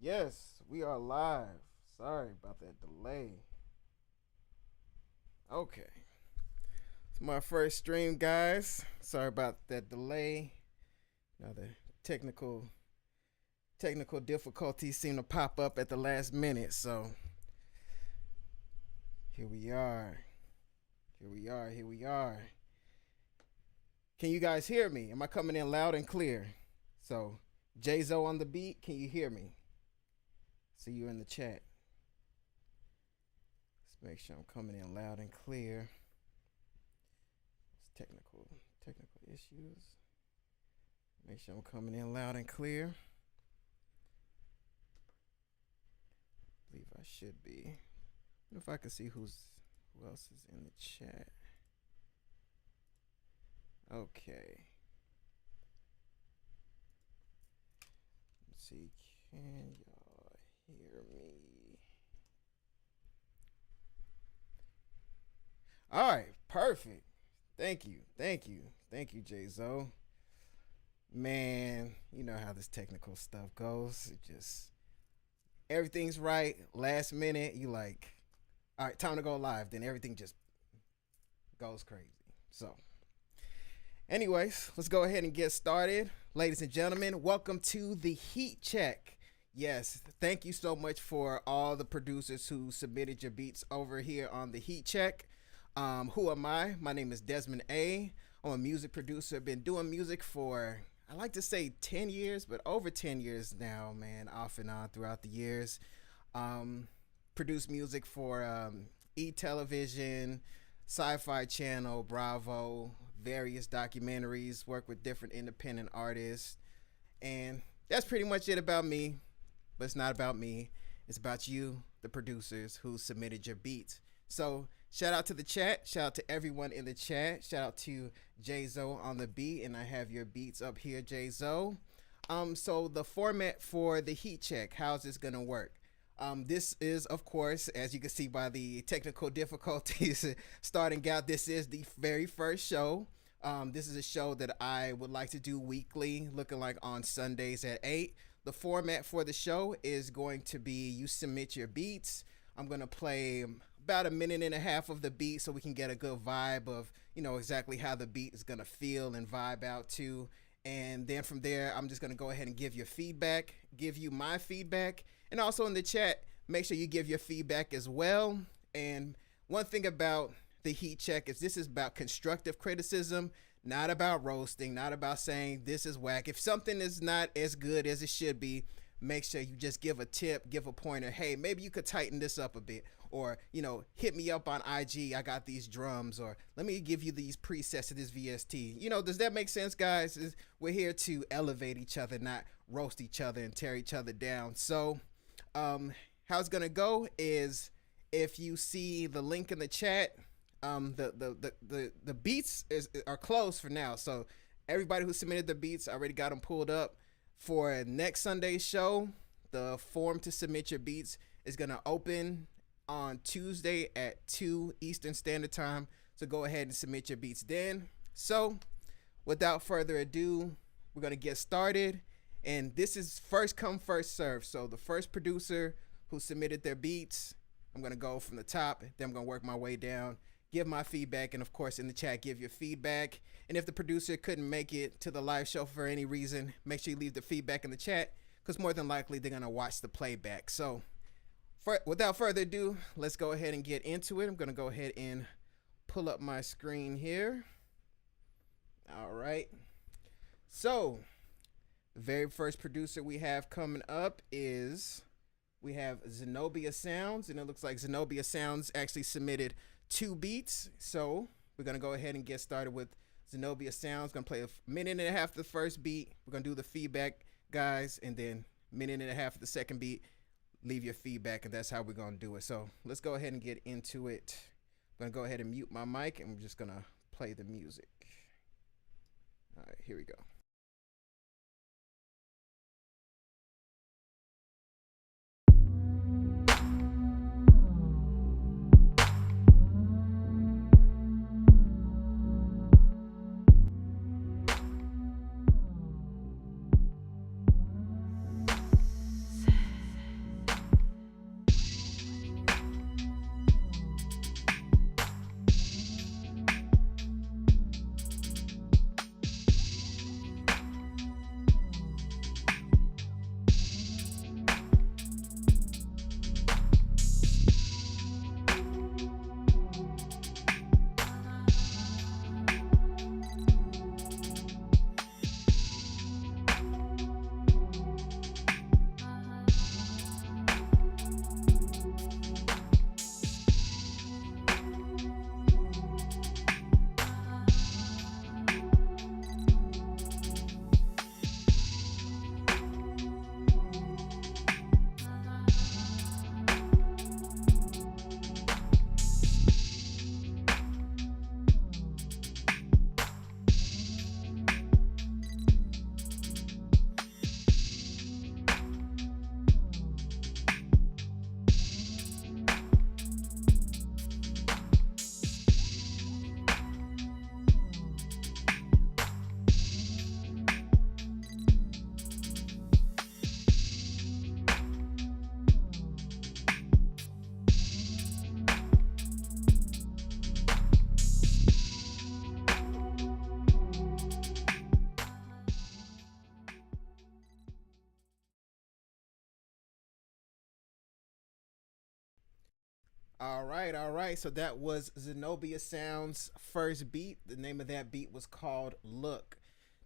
Yes, we are live. Sorry about that delay. Okay. It's my first stream, guys. Sorry about that delay. Now the technical difficulties seem to pop up at the last minute, so here we are. Here we are. Can you guys hear me? Am I coming in loud and clear? So, J-Zoe on the beat, can you hear me? See you in the chat. Let's make sure I'm coming in loud and clear. It's technical issues. Make sure I'm coming in loud and clear. I believe I should be. I wonder if I can see who else is in the chat. Okay. Let's see, can y'all hear me? All right, perfect. Thank you, J-Zoe. Man, you know how this technical stuff goes. It just, everything's right. Last minute, you like, all right, time to go live. Then everything just goes crazy. So, anyways, let's go ahead and get started. Ladies and gentlemen, welcome to the Heat Check. Yes, thank you so much for all the producers who submitted your beats over here on the Heat Check. Who am I? My name is Desmond A. I'm a music producer. Been doing music for, I like to say 10 years, but over 10 years now, man, off and on throughout the years. Produced music for E-Television, Sci-Fi Channel, Bravo, various documentaries, work with different independent artists. And that's pretty much it about me, but it's not about me. It's about you, the producers who submitted your beats. So shout out to the chat. Shout out to everyone in the chat. Shout out to J-Zoe on the beat, and I have your beats up here, J-Zoe. So the format for the Heat Check, how's this gonna work? This is, of course, as you can see by the technical difficulties starting out, this is the very first show. This is a show that I would like to do weekly, looking like on Sundays at 8. The format for the show is going to be you submit your beats. I'm going to play about a minute and a half of the beat so we can get a good vibe of, you know, exactly how the beat is going to feel and vibe out to. And then from there, I'm just going to go ahead and give you feedback, give you my feedback. And also in the chat, make sure you give your feedback as well. And one thing about the Heat Check is this is about constructive criticism, not about roasting, not about saying this is whack. If something is not as good as it should be, make sure you just give a tip, give a pointer. Hey, maybe you could tighten this up a bit. Or, you know, hit me up on IG. I got these drums. Or let me give you these presets to this VST. You know, does that make sense, guys? We're here to elevate each other, not roast each other and tear each other down. So how it's going to go is if you see the link in the chat, the beats are closed for now. So everybody who submitted the beats, I already got them pulled up. For next Sunday's show, the form to submit your beats is going to open on Tuesday at 2 Eastern Standard Time. So go ahead and submit your beats then. So without further ado, we're going to get started. And this is first come, first serve. So the first producer who submitted their beats, I'm going to go from the top. Then I'm going to work my way down, give my feedback, and of course in the chat, give your feedback. And if the producer couldn't make it to the live show for any reason, make sure you leave the feedback in the chat, because more than likely they're going to watch the playback. So without further ado, let's go ahead and get into it. I'm going to go ahead and pull up my screen here. All right. So the very first producer we have coming up is, we have Zenobia Sounds, and it looks like Zenobia Sounds actually submitted 2 beats. So we're going to go ahead and get started with Zenobia Sounds. Going to play a minute and a half of the first beat. We're going to do the feedback, guys, and then minute and a half of the second beat. Leave your feedback, and that's how we're going to do it. So let's go ahead and get into it. I'm going to go ahead and mute my mic, and we're just going to play the music. All right, here we go. All right. So that was Zenobia Sound's first beat. The name of that beat was called Look.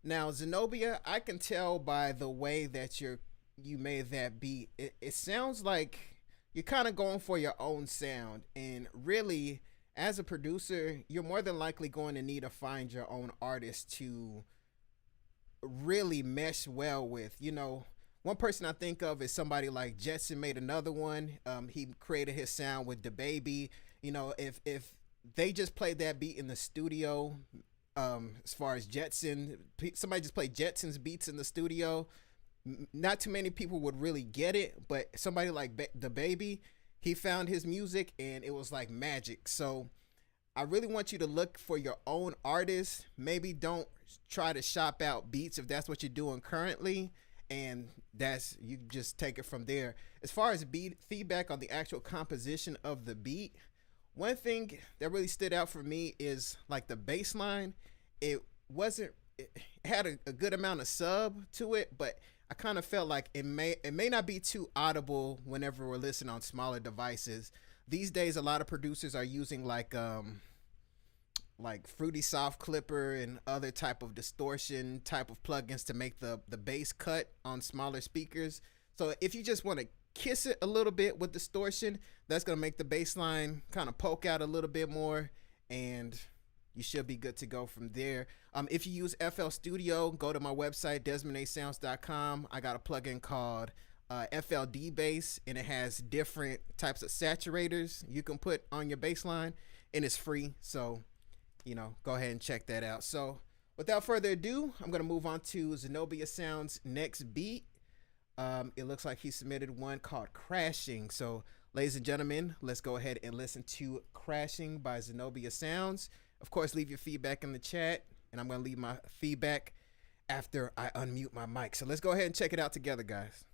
Now, Zenobia, I can tell by the way that you made that beat. It sounds like you're kind of going for your own sound, and really, as a producer, you're more than likely going to need to find your own artist to really mesh well with. One person I think of is somebody like Jetson made another one. He created his sound with the baby. If they just played that beat in the studio, as far as Jetson, somebody just played Jetson's beats in the studio, not too many people would really get it. But somebody like the baby, he found his music and it was like magic. So I really want you to look for your own artist. Maybe don't try to shop out beats if that's what you're doing currently, and that's, you just take it from there. As far as beat feedback on the actual composition of the beat, one thing that really stood out for me is like the bass line. It had a good amount of sub to it, but I kind of felt like it may not be too audible whenever we're listening on smaller devices. These days, a lot of producers are using like Fruity Soft Clipper and other type of distortion type of plugins to make the bass cut on smaller speakers. So if you just want to kiss it a little bit with distortion, that's going to make the bass line kind of poke out a little bit more, and you should be good to go from there. If you use FL Studio, go to my website, DesmondASounds.com. I got a plugin called FLD Bass, and it has different types of saturators you can put on your bass line, and it's free. So, go ahead and check that out. So without further ado, I'm going to move on to Zenobia Sound's next beat. It looks like he submitted one called Crashing. So ladies and gentlemen, let's go ahead and listen to Crashing by Zenobia Sounds. Of course, leave your feedback in the chat, and I'm going to leave my feedback after I unmute my mic. So let's go ahead and check it out together, guys.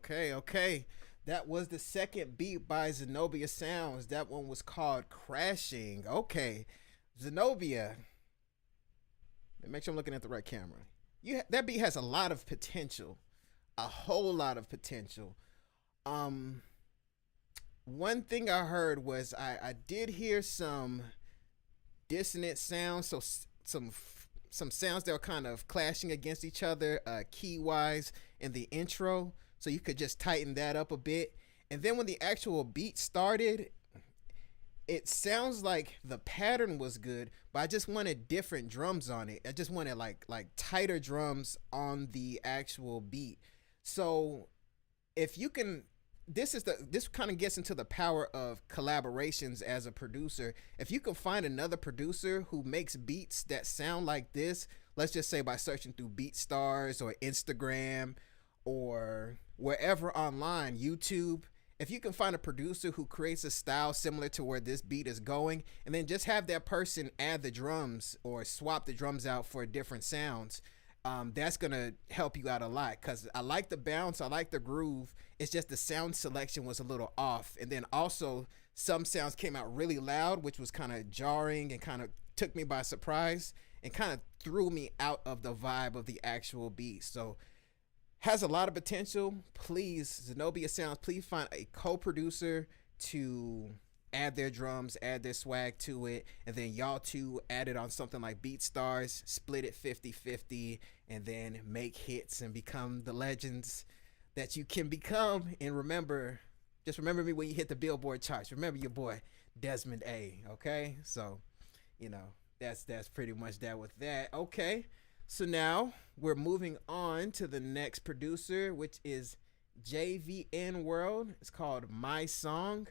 Okay. That was the second beat by Zenobia Sounds. That one was called Crashing. Okay, Zenobia. Make sure I'm looking at the right camera. That beat has a lot of potential, a whole lot of potential. One thing I heard was I did hear some dissonant sounds, so some sounds that were kind of clashing against each other, key wise in the intro. So you could just tighten that up a bit. And then when the actual beat started, it sounds like the pattern was good, but I just wanted different drums on it. I just wanted like tighter drums on the actual beat. So if you can, this kind of gets into the power of collaborations as a producer. If you can find another producer who makes beats that sound like this, let's just say by searching through BeatStars or Instagram or wherever online, YouTube, if you can find a producer who creates a style similar to where this beat is going, and then just have that person add the drums or swap the drums out for different sounds, that's gonna help you out a lot. Cause I like the bounce, I like the groove. It's just the sound selection was a little off, and then also some sounds came out really loud, which was kind of jarring and kind of took me by surprise and kind of threw me out of the vibe of the actual beat. So has a lot of potential. Please, Zenobia Sounds, please find a co-producer to add their drums, add their swag to it, and then y'all two add it on something like BeatStars, split it 50-50, and then make hits and become the legends that you can become. And remember, just remember me when you hit the Billboard charts. Remember your boy Desmond A. Okay, so you know that's pretty much that with that. Okay, so now we're moving on to the next producer, which is JVN World. It's called My Song.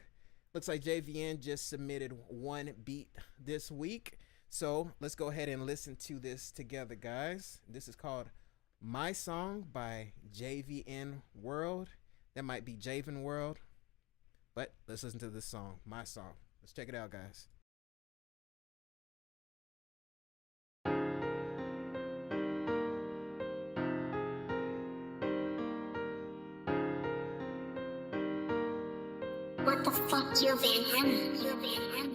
Looks like JVN just submitted one beat this week, so let's go ahead and listen to this together, guys. This is called My Song by JVN World. That might be Javen World, but let's listen to this song, My Song. Let's check it out, guys. What the fuck, you Van Hammer? You Van Hammer.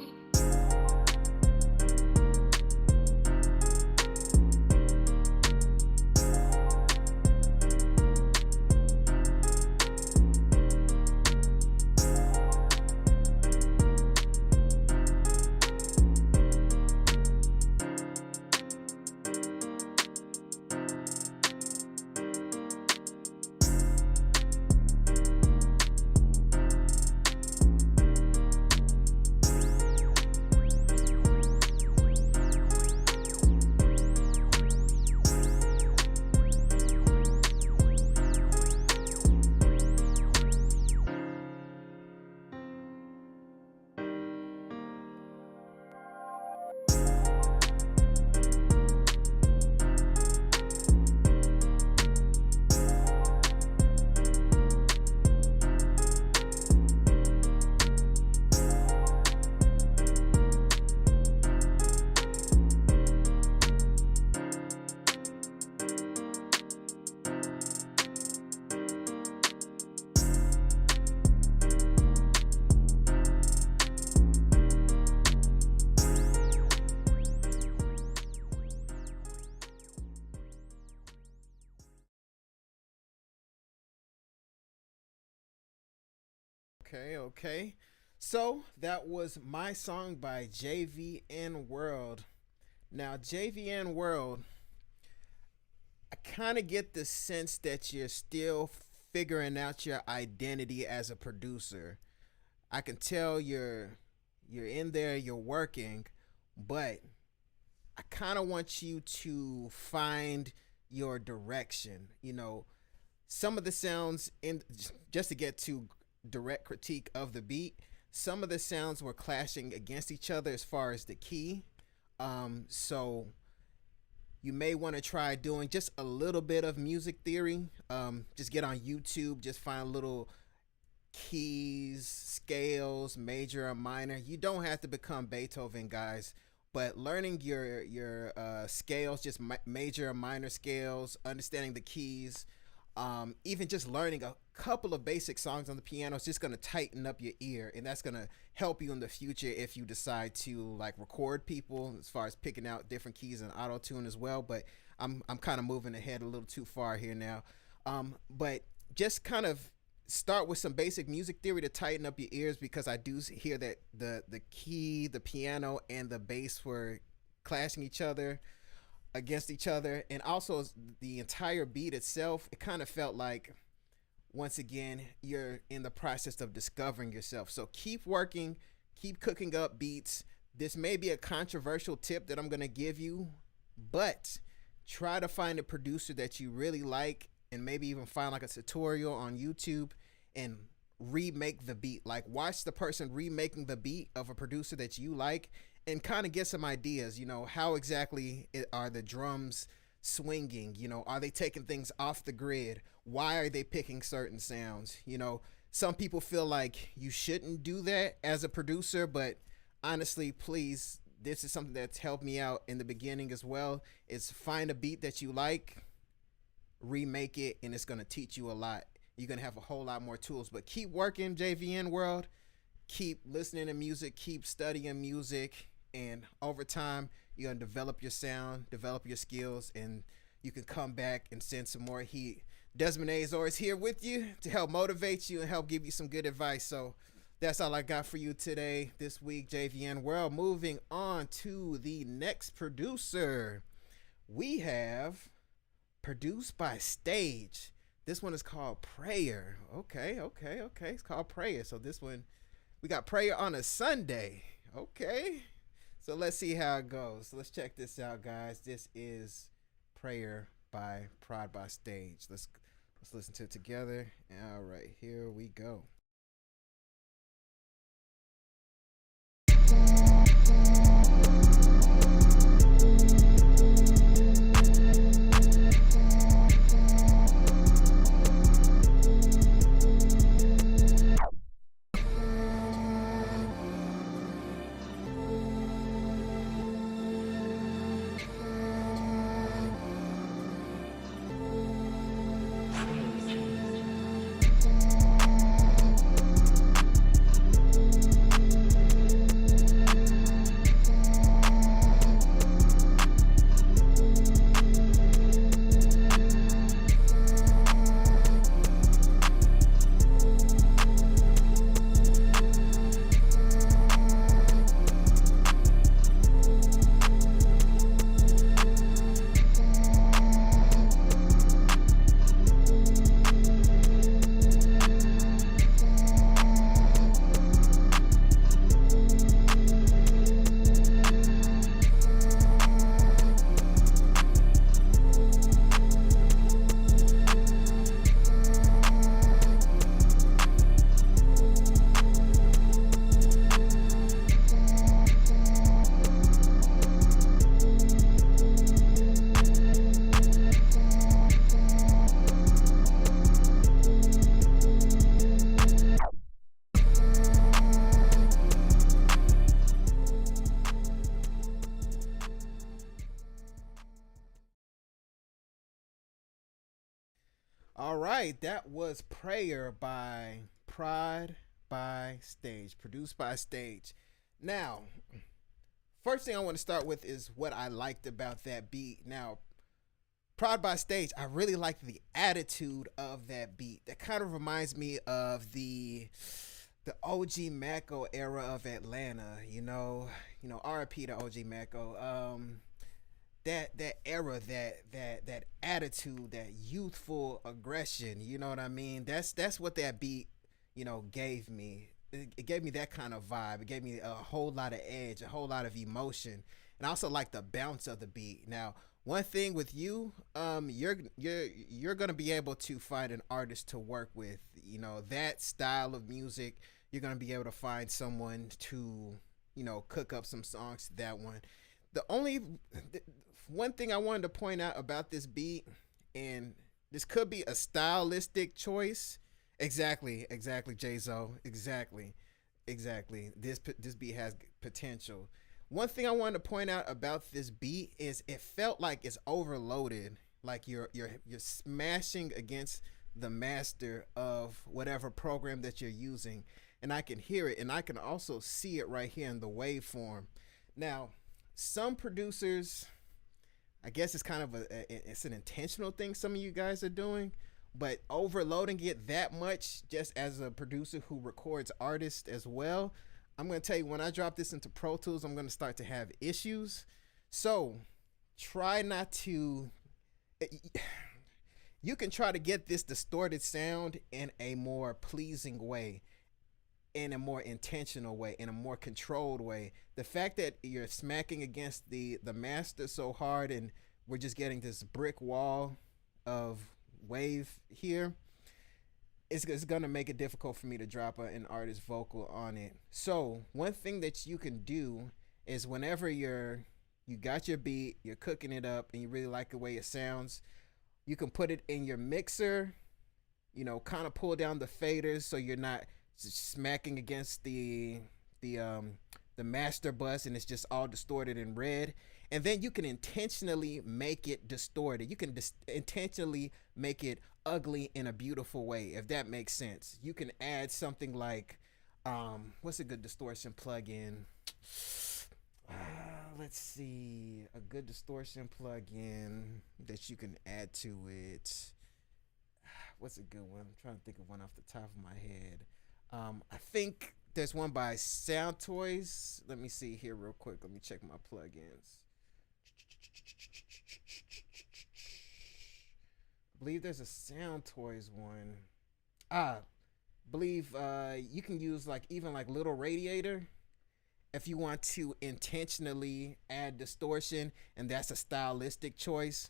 Okay. So that was My Song by JVN World. Now, JVN World, I kind of get the sense that you're still figuring out your identity as a producer. I can tell you're in there, you're working, but I kind of want you to find your direction. You know, some of the sounds in just to get to direct critique of the beat, some of the sounds were clashing against each other as far as the key. So you may want to try doing just a little bit of music theory. Just get on YouTube, just find little keys, scales, major or minor. You don't have to become Beethoven, guys, but learning your scales, just major or minor scales, understanding the keys, even just learning a couple of basic songs on the piano is just going to tighten up your ear, and that's going to help you in the future if you decide to like record people, as far as picking out different keys and auto tune as well. But I'm kind of moving ahead a little too far here now. But just kind of start with some basic music theory to tighten up your ears, because I do hear that the key, the piano, and the bass were clashing each other against each other, and also the entire beat itself, it kind of felt like, once again, you're in the process of discovering yourself. So keep working, keep cooking up beats. This may be a controversial tip that I'm going to give you, but try to find a producer that you really like, and maybe even find like a tutorial on YouTube and remake the beat. Like, watch the person remaking the beat of a producer that you like, and kind of get some ideas. You know, how exactly are the drums swinging? You know, are they taking things off the grid? Why are they picking certain sounds? You know, Some people feel like you shouldn't do that as a producer, but honestly, please, this is something that's helped me out in the beginning as well. Is find a beat that you like, remake it, and it's gonna teach you a lot. You're gonna have a whole lot more tools. But keep working, JVN world. Keep listening to music, keep studying music, and over time you're gonna develop your sound, develop your skills, and you can come back and send some more heat. Desmond A is always here with you to help motivate you and help give you some good advice. So that's all I got for you today, this week, JVN World. Moving on to the next producer, we have Produced by Stage. This one is called Prayer. Okay. It's called Prayer. So this one, we got Prayer on a Sunday. Okay. So let's see how it goes. So let's check this out, guys. This is Prayer by ProdbyStage. Let's listen to it together. All right, here we go. All right, that was Prayer by Prod by Stage, produced by Stage. Now, first thing I want to start with is what I liked about that beat. Now, Prod by Stage, I really like the attitude of that beat. That kind of reminds me of the OG Mako era of Atlanta. RIP to OG Mako. That era, that attitude, that youthful aggression, you know what I mean? That's what that beat, gave me. It gave me that kind of vibe. It gave me a whole lot of edge, a whole lot of emotion, and I also like the bounce of the beat. Now, one thing with you, you're gonna be able to find an artist to work with. That style of music, you're gonna be able to find someone to, cook up some songs to that one. One thing I wanted to point out about this beat, and this could be a stylistic choice. Exactly, J-Zoe. Exactly. This beat has potential. One thing I wanted to point out about this beat is it felt like it's overloaded, like you're smashing against the master of whatever program that you're using, and I can hear it, and I can also see it right here in the waveform. Now, some producers, I guess it's kind of it's an intentional thing some of you guys are doing, but overloading it that much, just as a producer who records artists as well, I'm going to tell you, when I drop this into Pro Tools, I'm going to start to have issues. So try not to, you can try to get this distorted sound in a more pleasing way, in a more intentional way, in a more controlled way. The fact that you're smacking against the master so hard and we're just getting this brick wall of wave here, it's going to make it difficult for me to drop an artist vocal on it. So one thing that you can do is whenever you got your beat, you're cooking it up, and you really like the way it sounds, you can put it in your mixer you know, kind of pull down the faders so you're not smacking against the the master bus and it's just all distorted in red. And then you can intentionally make it distorted. You can intentionally make it ugly in a beautiful way, if that makes sense. You can add something like, what's a good distortion plugin? Let's see, a good distortion plugin that you can add to it. What's a good one? I'm trying to think of one off the top of my head. I think there's one by Sound Toys. Let me see here real quick. Let me check my plugins. I believe there's a Sound Toys one. Believe you can use like even like Little Radiator if you want to intentionally add distortion, and that's a stylistic choice.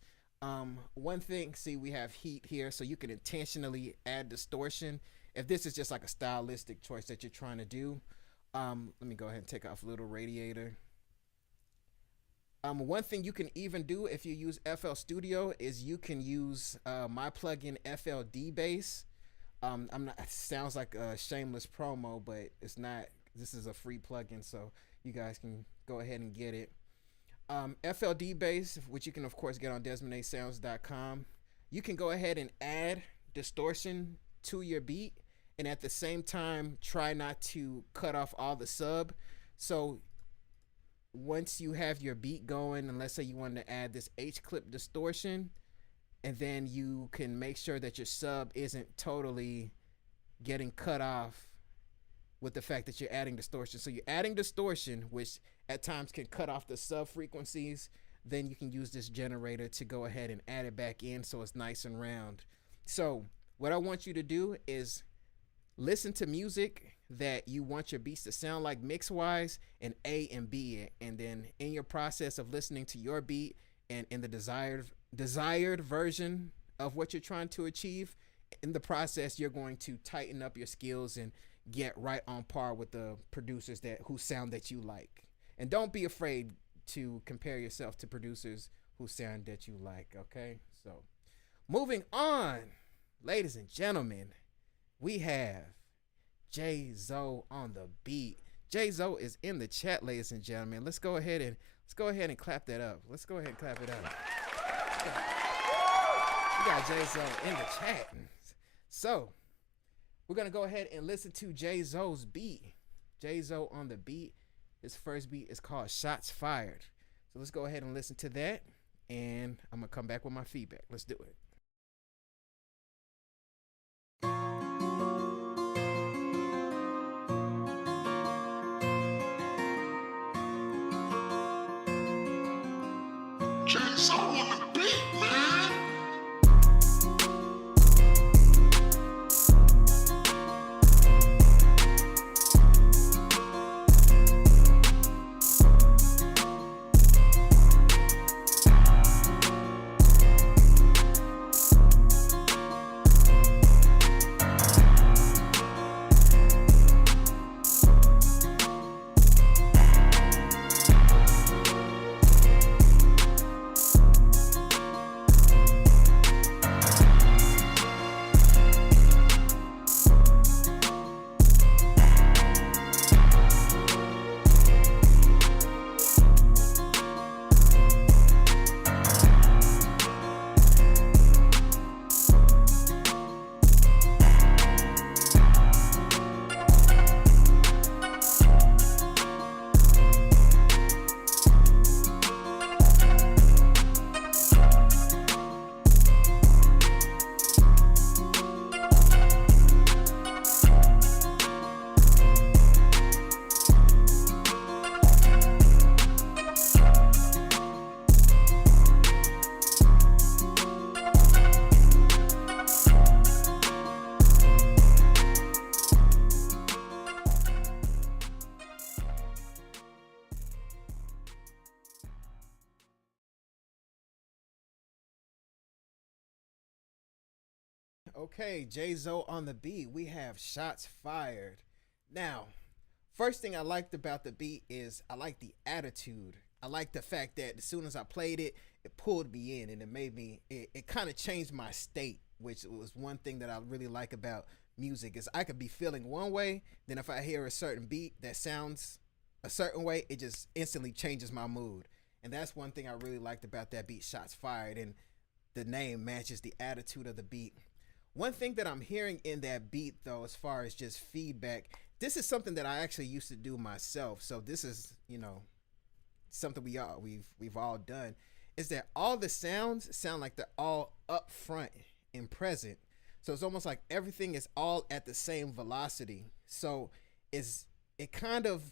One thing, see, we have heat here, so you can intentionally add distortion. If this is just like a stylistic choice that you're trying to do, let me go ahead and take off Little Radiator. One thing you can even do if you use FL Studio is you can use my plugin FLD Bass. I'm not. It sounds like a shameless promo, but it's not. This is a free plugin, so you guys can go ahead and get it. FLD Bass, which you can of course get on DesmondASounds.com. You can go ahead and add distortion to your beat, and at the same time try not to cut off all the sub. So once you have your beat going, and let's say you wanted to add this H-clip distortion, and then you can make sure that your sub isn't totally getting cut off with the fact that you're adding distortion. So you're adding distortion, which at times can cut off the sub frequencies. Then you can use this generator to go ahead and add it back in so it's nice and round. So what I want you to do is listen to music that you want your beats to sound like mix-wise, and A and B it. And then in your process of listening to your beat and in the desired version of what you're trying to achieve, in the process you're going to tighten up your skills and get right on par with the producers who sound that you like. And don't be afraid to compare yourself to producers who sound that you like, okay? So moving on, ladies and gentlemen, we have J-Zoe on the beat. J-Zoe is in the chat, ladies and gentlemen. Let's go ahead and clap that up. Let's go ahead and clap it up. We got J-Zoe in the chat. So we're gonna go ahead and listen to J-Zoe's beat. J-Zoe on the beat. His first beat is called Shots Fired. So let's go ahead and listen to that, and I'm gonna come back with my feedback. Let's do it. J-Zoe on the beat, man. Okay, J-Zoe on the beat. We have Shots Fired. Now, first thing I liked about the beat is I like the attitude. I like the fact that as soon as I played it, it pulled me in and it made me, it kind of changed my state, which was one thing that I really like about music is I could be feeling one way, then if I hear a certain beat that sounds a certain way, it just instantly changes my mood. And that's one thing I really liked about that beat, Shots Fired, and the name matches the attitude of the beat. One thing that I'm hearing in that beat though, as far as just feedback, this is something that I actually used to do myself. So this is, you know, something we've all done, is that all the sounds sound like they're all up front and present. So it's almost like everything is all at the same velocity. So it kind of,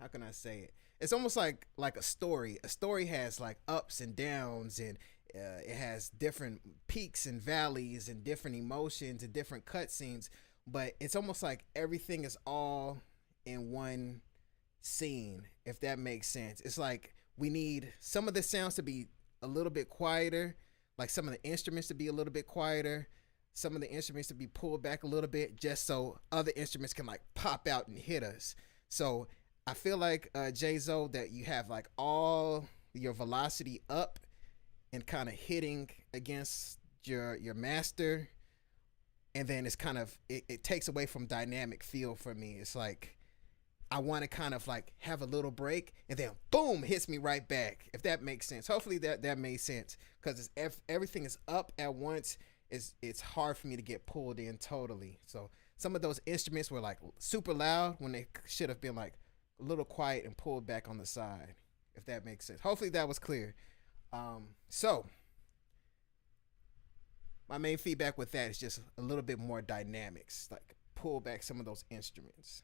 how can I say it? It's almost like a story. A story has like ups and downs, and it has different peaks and valleys and different emotions and different cutscenes. But it's almost like everything is all in one scene, if that makes sense. It's like we need some of the sounds to be a little bit quieter, like some of the instruments to be a little bit quieter, some of the instruments to be pulled back a little bit, just so other instruments can like pop out and hit us. So I feel like J-Zoe, that you have like all your velocity up and kind of hitting against your master, and then it's kind of it takes away from dynamic feel for me. It's like I want to kind of like have a little break, and then boom, hits me right back, if that makes sense. Hopefully that made sense, because everything is up at once. It's hard for me to get pulled in totally. So some of those instruments were like super loud when they should have been like a little quiet and pulled back on the side, if that makes sense. Hopefully that was clear. So my main feedback with that is just a little bit more dynamics, like pull back some of those instruments.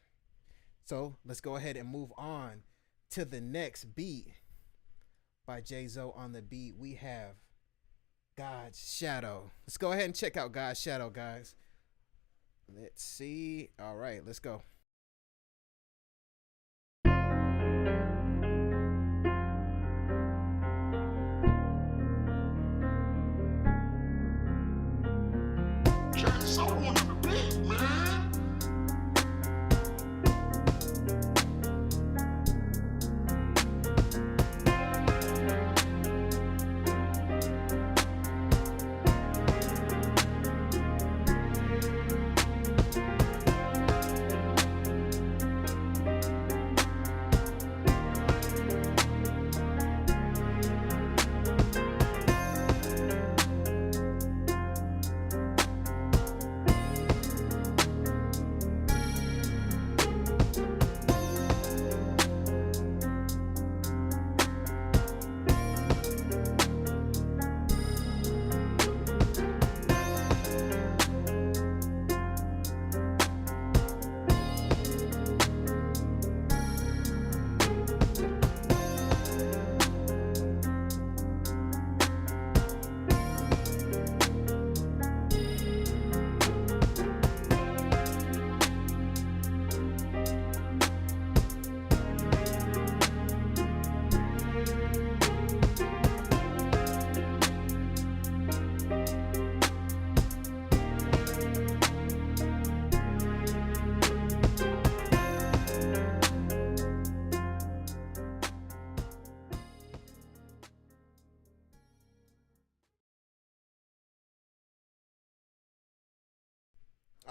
So let's go ahead and move on to the next beat by J-Zoe. On the beat, we have God's Shadow. Let's go ahead and check out God's Shadow, guys. Let's see. All right, let's go. J-Zoe on the beat, man.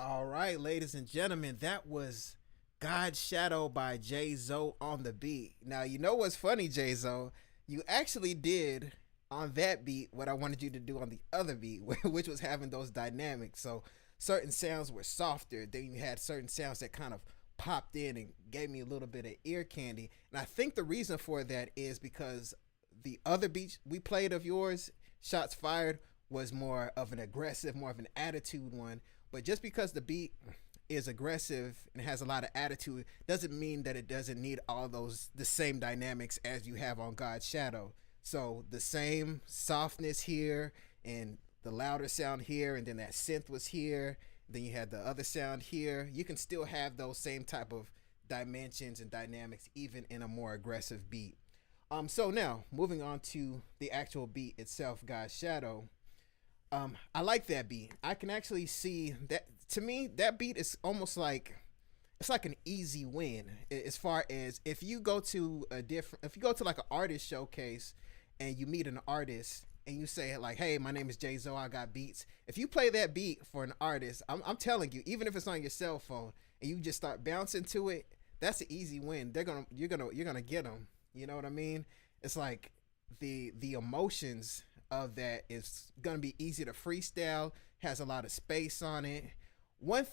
All right, ladies and gentlemen, that was God's Shadow by J-Zoe on the beat. Now, you know what's funny, J-Zoe? You actually did on that beat what I wanted you to do on the other beat, which was having those dynamics. So certain sounds were softer. Then you had certain sounds that kind of popped in and gave me a little bit of ear candy. And I think the reason for that is because the other beat we played of yours, Shots Fired, was more of an aggressive, more of an attitude one. But just because the beat is aggressive and has a lot of attitude doesn't mean that it doesn't need all the same dynamics as you have on God's Shadow. So the same softness here and the louder sound here, and then that synth was here, then you had the other sound here. You can still have those same type of dimensions and dynamics even in a more aggressive beat. So now moving on to the actual beat itself, God's Shadow. I like that beat. I can actually see that. To me, that beat is almost like it's like an easy win as far as if you go to like an artist showcase and you meet an artist and you say like, hey, my name is J-Zoe, I got beats. If you play that beat for an artist, I'm telling you, even if it's on your cell phone and you just start bouncing to it, that's an easy win. You're gonna get them. You know what I mean? It's like the emotions of that is gonna be easy to freestyle. Has a lot of space on it. One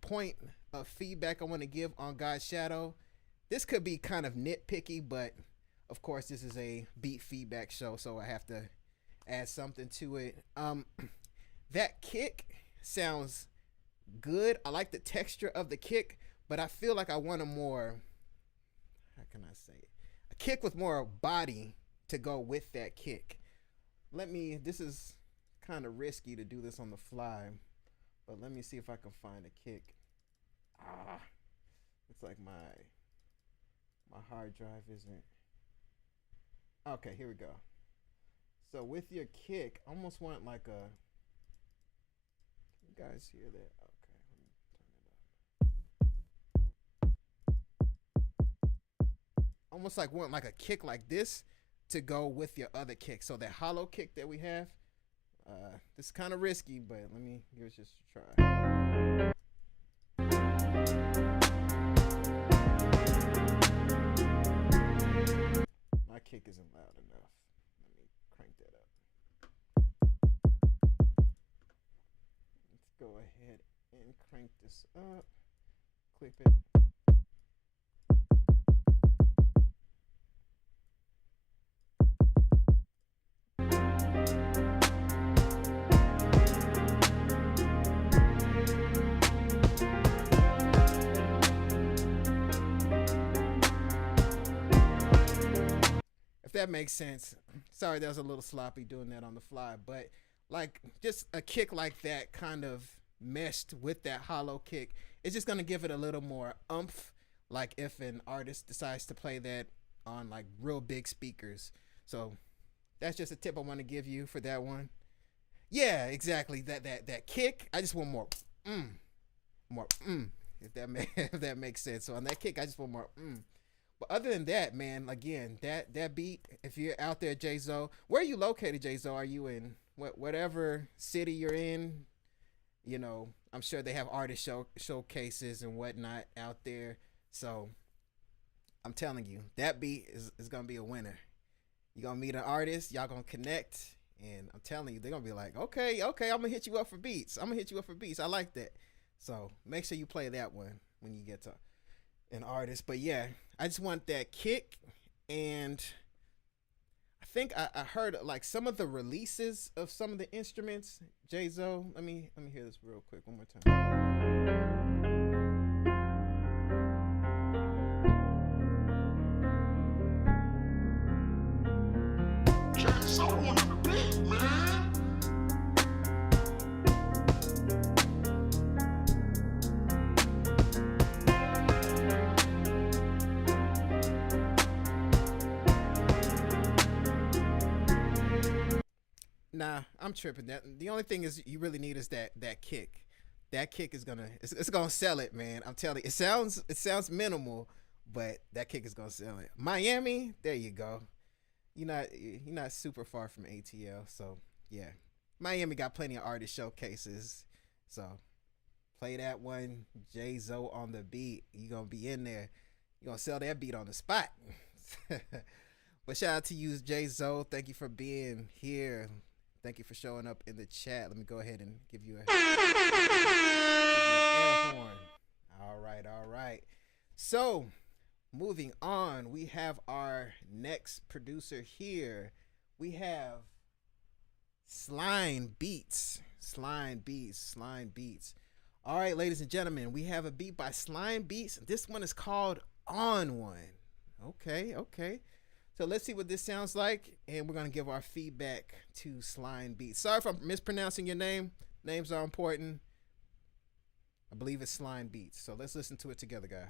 point of feedback I want to give on God's Shadow. This could be kind of nitpicky, but of course this is a beat feedback show, so I have to add something to it. That kick sounds good. I like the texture of the kick, but I feel like I want a more, how can I say it? A kick with more body to go with that kick. This is kind of risky to do this on the fly, but let me see if I can find a kick. It's like my hard drive isn't. Okay, here we go. So with your kick, I almost want like a, you guys hear that? Almost like want like a kick like this to go with your other kick. So that hollow kick that we have, this is kind of risky, but let me give it just a try. My kick isn't loud enough. Let me crank that up. Let's go ahead and crank this up. Clip it. If that makes sense. Sorry that was a little sloppy doing that on the fly, but like just a kick like that kind of meshed with that hollow kick, it's just gonna give it a little more oomph, like if an artist decides to play that on like real big speakers. So that's just a tip I want to give you for that one. Yeah, exactly. That kick, I just want more if that makes sense. So on that kick, I just want more But other than that, man, again, that beat, if you're out there, J-Zoe, where are you located, J-Zoe? Are you in whatever city you're in? You know, I'm sure they have artist showcases and whatnot out there. So I'm telling you, that beat is going to be a winner. You're going to meet an artist, y'all going to connect, and I'm telling you, they're going to be like, okay, I'm going to hit you up for beats. I like that. So make sure you play that one when you get to an artist. But yeah, I just want that kick, and I think I heard like some of the releases of some of the instruments. J-Zoe, let me hear this real quick one more time. J-Zoe on the beat, man. Nah, I'm tripping. That the only thing is you really need is that kick. That kick is it's gonna sell it, man. I'm telling you, it sounds minimal, but that kick is gonna sell it. Miami, there you go. You're not super far from ATL, so yeah. Miami got plenty of artist showcases, so play that one. J-Zoe on the beat. You gonna be in there. You gonna sell that beat on the spot. But shout out to you, J-Zoe. Thank you for being here. Thank you for showing up in the chat. Let me go ahead and give you an air horn. All right. So, moving on, we have our next producer here. We have Slein Beatz. All right, ladies and gentlemen, we have a beat by Slein Beatz. This one is called On One. Okay. So let's see what this sounds like, and we're going to give our feedback to Slein Beatz. Sorry if I'm mispronouncing your name. Names are important. I believe it's Slein Beatz. So let's listen to it together, guys.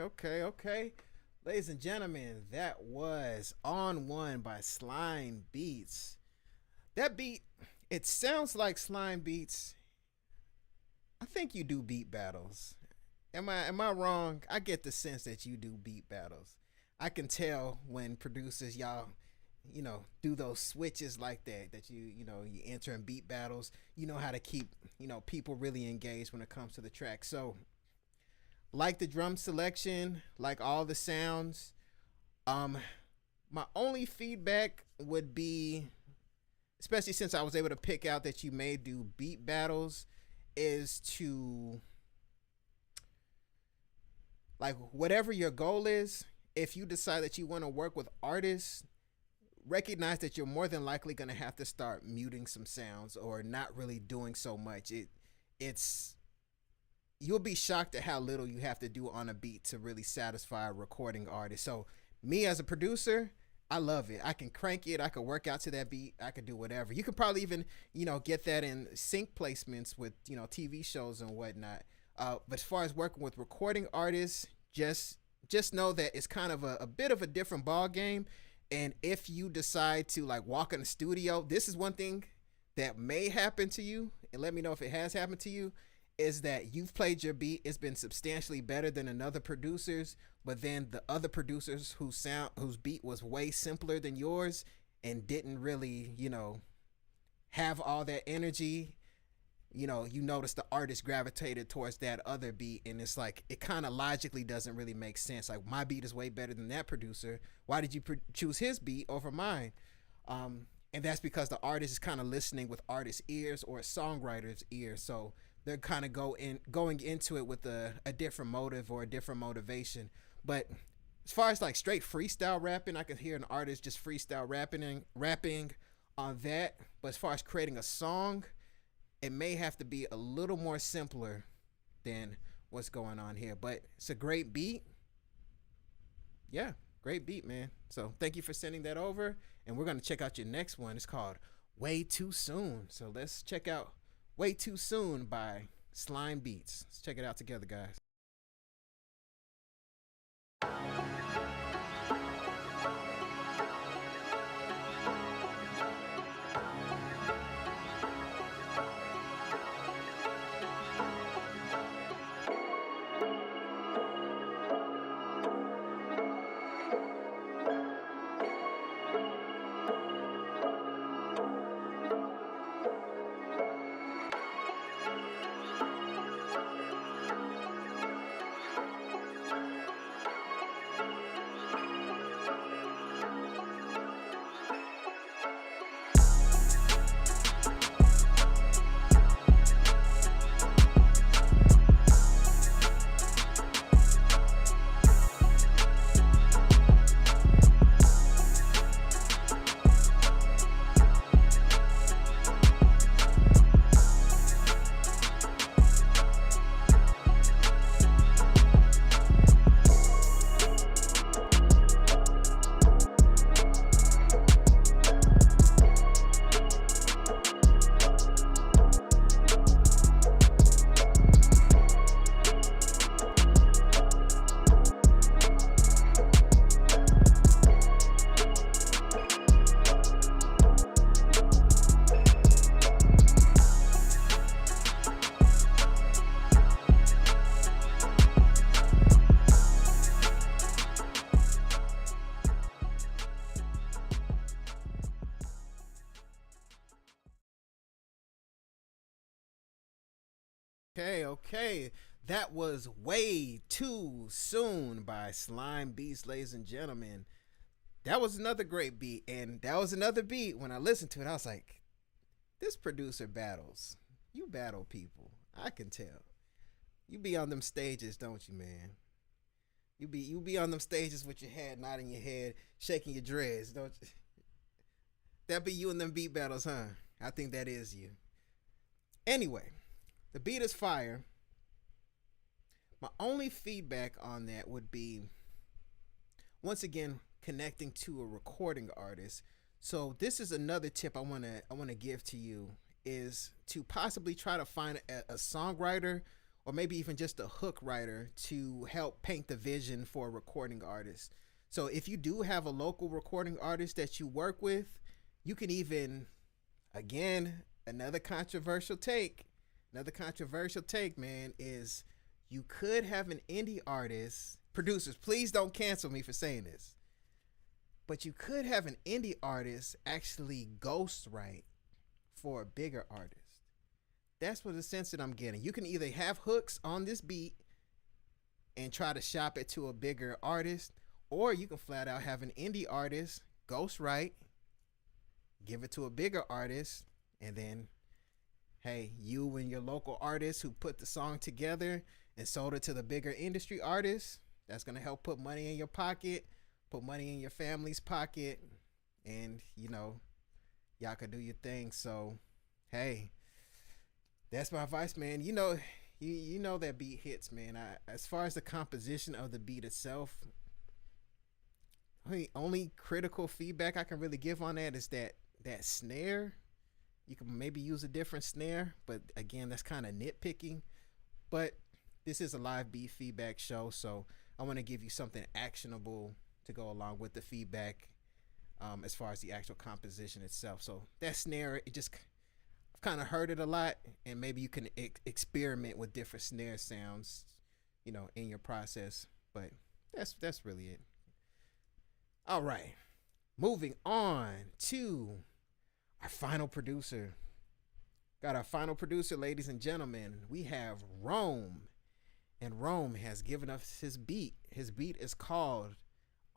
Okay, okay. Ladies and gentlemen, that was On One by Slein Beatz. That beat, it sounds like Slein Beatz. I think you do beat battles. Am I wrong? I get the sense that you do beat battles. I can tell when producers y'all, do those switches like that you enter in beat battles. You know how to keep, people really engaged when it comes to the track. So, like the drum selection, like all the sounds, my only feedback would be, especially since I was able to pick out that you may do beat battles, is to, like, whatever your goal is, if you decide that you want to work with artists, recognize that you're more than likely going to have to start muting some sounds or not really doing so much. It's you'll be shocked at how little you have to do on a beat to really satisfy a recording artist. So me as a producer, I love it. I can crank it. I can work out to that beat. I can do whatever. You could probably even, get that in sync placements with, TV shows and whatnot. But as far as working with recording artists, just know that it's kind of a bit of a different ball game. And if you decide to like walk in the studio, this is one thing that may happen to you, and let me know if it has happened to you, is that you've played your beat, it's been substantially better than another producer's, but then the other producers whose beat was way simpler than yours and didn't really, have all that energy, you notice the artist gravitated towards that other beat, and it's like, it kind of logically doesn't really make sense. Like, my beat is way better than that producer. Why did you choose his beat over mine? And that's because the artist is kind of listening with artist ears or a songwriter's ears. So they're kind of going into it with a different motive or a different motivation. But as far as like straight freestyle rapping, I can hear an artist just freestyle rapping on that. But as far as creating a song, it may have to be a little more simpler than what's going on here. But it's a great beat. Yeah, great beat, man. So thank you for sending that over. And we're going to check out your next one. It's called Way Too Soon. So let's check out Way Too Soon by Slein Beatz. Let's check it out together, guys. Okay. That was Way Too Soon by Slein Beatz, ladies and gentlemen. That was another great beat, and that was another beat. When I listened to it, I was like, this producer battles. You battle people. I can tell. You be on them stages, don't you, man? You be on them stages with your head nodding your head, shaking your dreads, don't you? That be you in them beat battles, huh? I think that is you. Anyway, the beat is fire. My only feedback on that would be, once again, connecting to a recording artist. So this is another tip I wanna give to you, is to possibly try to find a songwriter, or maybe even just a hook writer, to help paint the vision for a recording artist. So if you do have a local recording artist that you work with, you can even, again, another controversial take, man, is you could have an indie artist. Producers, please don't cancel me for saying this, but you could have an indie artist actually ghostwrite for a bigger artist. That's what the sense that I'm getting. You can either have hooks on this beat and try to shop it to a bigger artist, or you can flat out have an indie artist ghostwrite, give it to a bigger artist, and then, hey, you and your local artist who put the song together and sold it to the bigger industry artist, that's going to help put money in your pocket, put money in your family's pocket, and, you know, y'all can do your thing. So, hey, that's my advice, man. You know that beat hits, man. As far as the composition of the beat itself, only critical feedback I can really give on that is that snare. You can maybe use a different snare, but again, that's kind of nitpicking. But this is a live beat feedback show, so I want to give you something actionable to go along with the feedback, as far as the actual composition itself. So that snare, I've kind of heard it a lot, and maybe you can experiment with different snare sounds, you know, in your process. But that's really it. All right, moving on to our final producer. Got our final producer, ladies and gentlemen. We have Rome, and Rome has given us his beat. His beat is called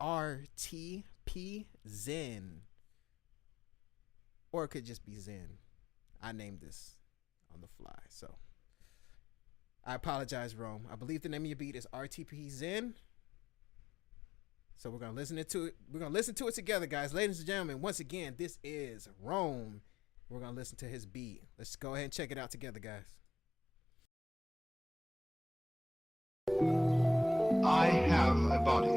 RTP Zen, or it could just be Zen. I named this on the fly, so I apologize, Rome. I believe the name of your beat is RTP Zen. So we're gonna listen to it. We're gonna listen to it together, guys. Ladies and gentlemen, once again, this is Rome. We're gonna listen to his beat. Let's go ahead and check it out together, guys. I have a body,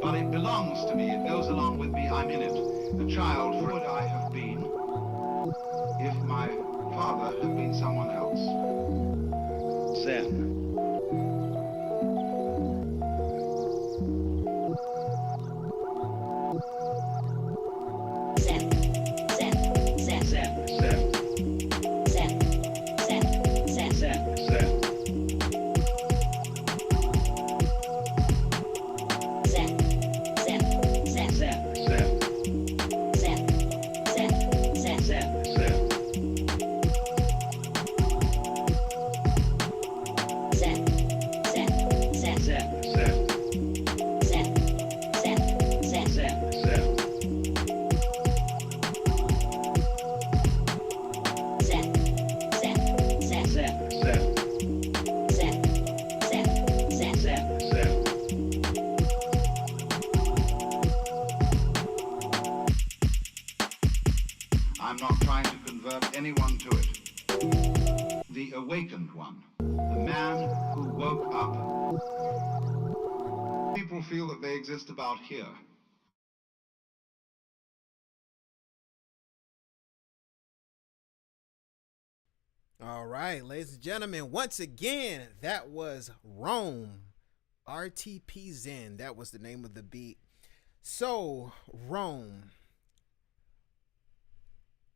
but it belongs to me. It goes along with me. I'm in it. A child, for would I have been if my father had been someone else? Zen. I'm not trying to convert anyone to it. The awakened one, the man who woke up. People feel that they exist about here. All right, ladies and gentlemen, once again, that was Rome, RTP Zen. That was the name of the beat. So, Rome,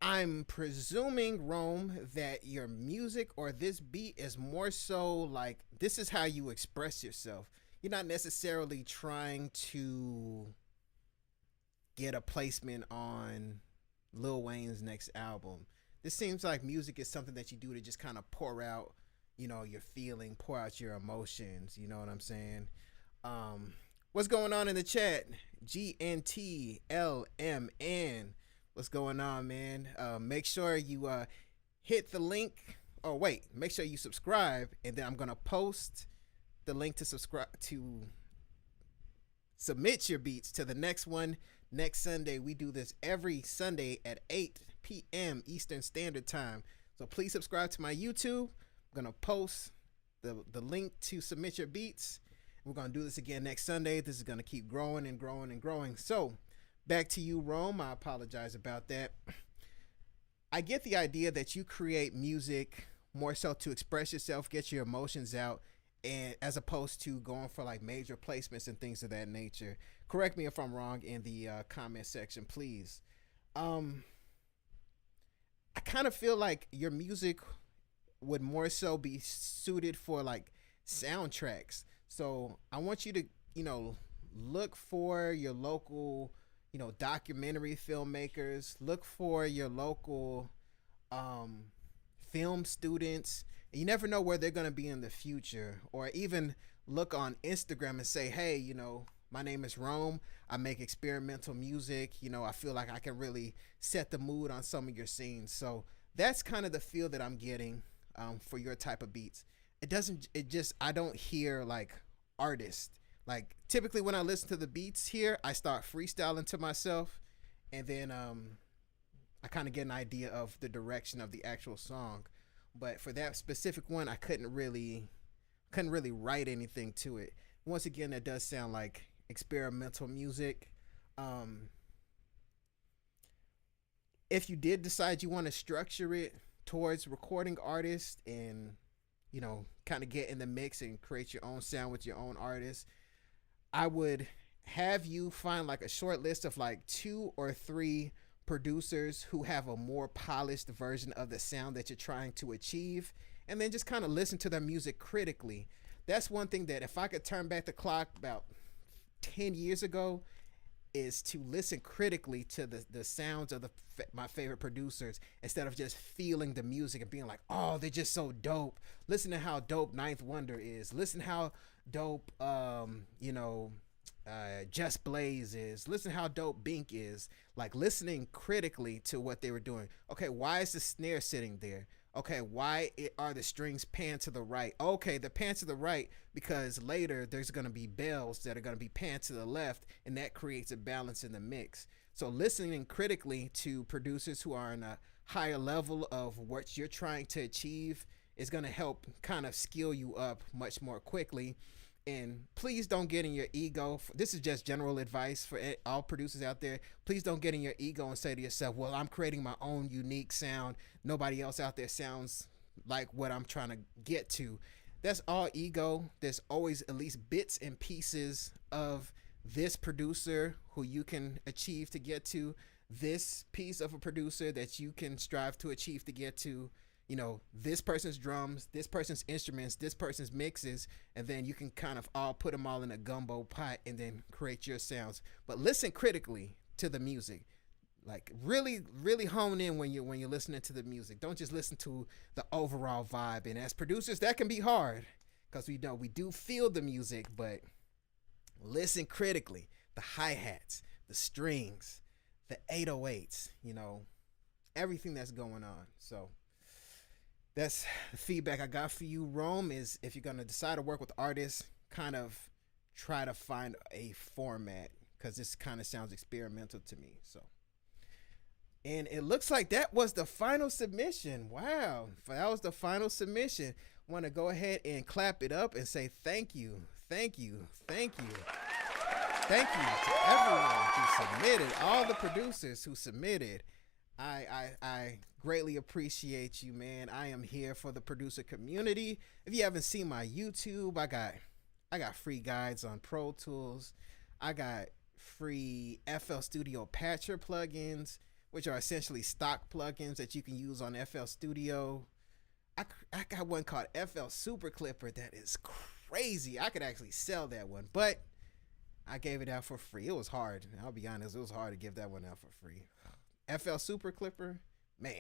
I'm presuming, Rome, that your music or this beat is more so like, this is how you express yourself. You're not necessarily trying to get a placement on Lil Wayne's next album. This seems like music is something that you do to just kind of pour out your feeling, pour out your emotions. You know what I'm saying? What's going on in the chat? GNTLMN. What's going on, man? Make sure you hit the link. Oh wait, make sure you subscribe, and then I'm gonna post the link to subscribe to submit your beats to the next one next Sunday. We do this every Sunday at 8 p.m. Eastern Standard Time. So please subscribe to my YouTube. I'm gonna post the link to submit your beats. We're gonna do this again next Sunday. This is gonna keep growing and growing and growing. So back to you, Rome. I apologize about that. I get the idea that you create music more so to express yourself, get your emotions out, and as opposed to going for like major placements and things of that nature. Correct me if I'm wrong in the comment section, please. I kind of feel like your music would more so be suited for like soundtracks. So I want you to, look for your local, documentary filmmakers, look for your local film students. You never know where they're going to be in the future, or even look on Instagram and say, hey, my name is Rome. I make experimental music. I feel like I can really set the mood on some of your scenes. So that's kind of the feel that I'm getting for your type of beats. I don't hear like artists. Like typically when I listen to the beats here, I start freestyling to myself, and then I kind of get an idea of the direction of the actual song. But for that specific one, I couldn't really write anything to it. Once again, that does sound like experimental music. If you did decide you want to structure it towards recording artists and, kind of get in the mix and create your own sound with your own artists, I would have you find like a short list of like 2 or 3 producers who have a more polished version of the sound that you're trying to achieve, and then just kind of listen to their music critically. That's one thing that if I could turn back the clock about 10 years ago, is to listen critically to the sounds of my favorite producers instead of just feeling the music and being like, oh, they're just so dope. Listen to how dope Ninth Wonder is. Listen how dope Just Blaze is. Listen how dope Bink is. Like listening critically to what they were doing. Okay, why is the snare sitting there? Okay, why are the strings panned to the right? Okay, they're panned to the right because later there's going to be bells that are going to be panned to the left, and that creates a balance in the mix. So listening critically to producers who are in a higher level of what you're trying to achieve is going to help kind of skill you up much more quickly. And please don't get in your ego. This is just general advice for all producers out there. Please don't get in your ego and say to yourself, well, I'm creating my own unique sound. Nobody else out there sounds like what I'm trying to get to. That's all ego. There's always at least bits and pieces of this producer who you can achieve to get to, this piece of a producer that you can strive to achieve to get to, this person's drums, this person's instruments, this person's mixes, and then you can kind of all put them all in a gumbo pot and then create your sounds. But listen critically to the music. Like really, really hone in when you're listening to the music. Don't just listen to the overall vibe. And as producers, that can be hard because we do feel the music, but listen critically. The hi-hats, the strings, the 808s, everything that's going on. So that's the feedback I got for you, Rome, is if you're going to decide to work with artists, kind of try to find a format, because this kind of sounds experimental to me. So, and it looks like that was the final submission. Wow. That was the final submission. Want to go ahead and clap it up and say thank you. Thank you. Thank you. Thank you to everyone who submitted, all the producers who submitted. I greatly appreciate you, man. I am here for the producer community. If you haven't seen my YouTube, I got free guides on Pro Tools. I got free FL Studio Patcher plugins, which are essentially stock plugins that you can use on FL Studio. I got one called FL Super Clipper that is crazy. I could actually sell that one, but I gave it out for free. It was hard. I'll be honest. It was hard to give that one out for free. FL Super Clipper, man,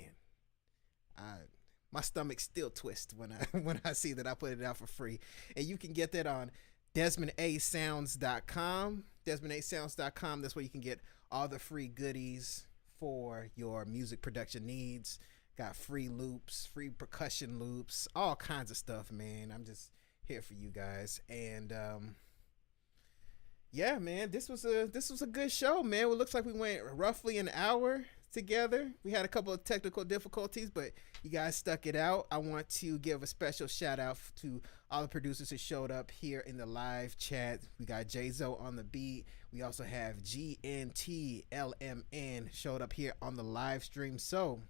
my stomach still twists when I when I see that I put it out for free. And you can get that on DesmondASounds.com. DesmondASounds.com. That's where you can get all the free goodies for your music production needs. Got free loops, free percussion loops, all kinds of stuff, man. I'm just here for you guys. And yeah, man, this was a good show, man. It looks like we went roughly an hour together. We had a couple of technical difficulties, but you guys stuck it out. I want to give a special shout out to all the producers who showed up here in the live chat. We got J-Zoe on the beat. We also have GNTLMN showed up here on the live stream. So,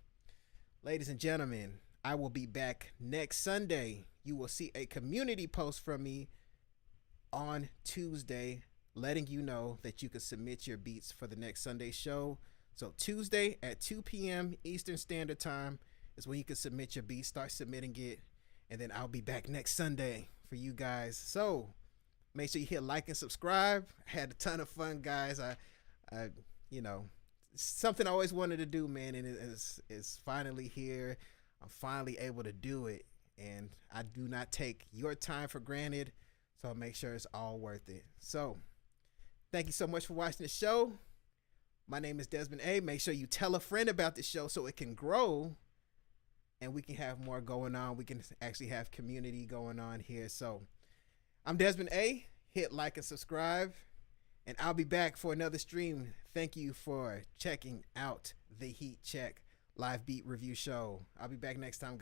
ladies and gentlemen, I will be back next Sunday. You will see a community post from me on Tuesday letting you know that you can submit your beats for the next Sunday show. So Tuesday at 2 p.m. Eastern Standard Time is when you can submit your beats, start submitting it, and then I'll be back next Sunday for you guys. So make sure you hit like and subscribe. I had a ton of fun, guys. I you know, something I always wanted to do, man, and it's finally here. I'm finally able to do it, and I do not take your time for granted, so I'll make sure it's all worth it. So thank you so much for watching the show. My name is Desmond A. Make sure you tell a friend about the show so it can grow and we can have more going on. We can actually have community going on here. So I'm Desmond A. Hit like and subscribe, and I'll be back for another stream. Thank you for checking out the Heat Check live beat review show. I'll be back next time, guys.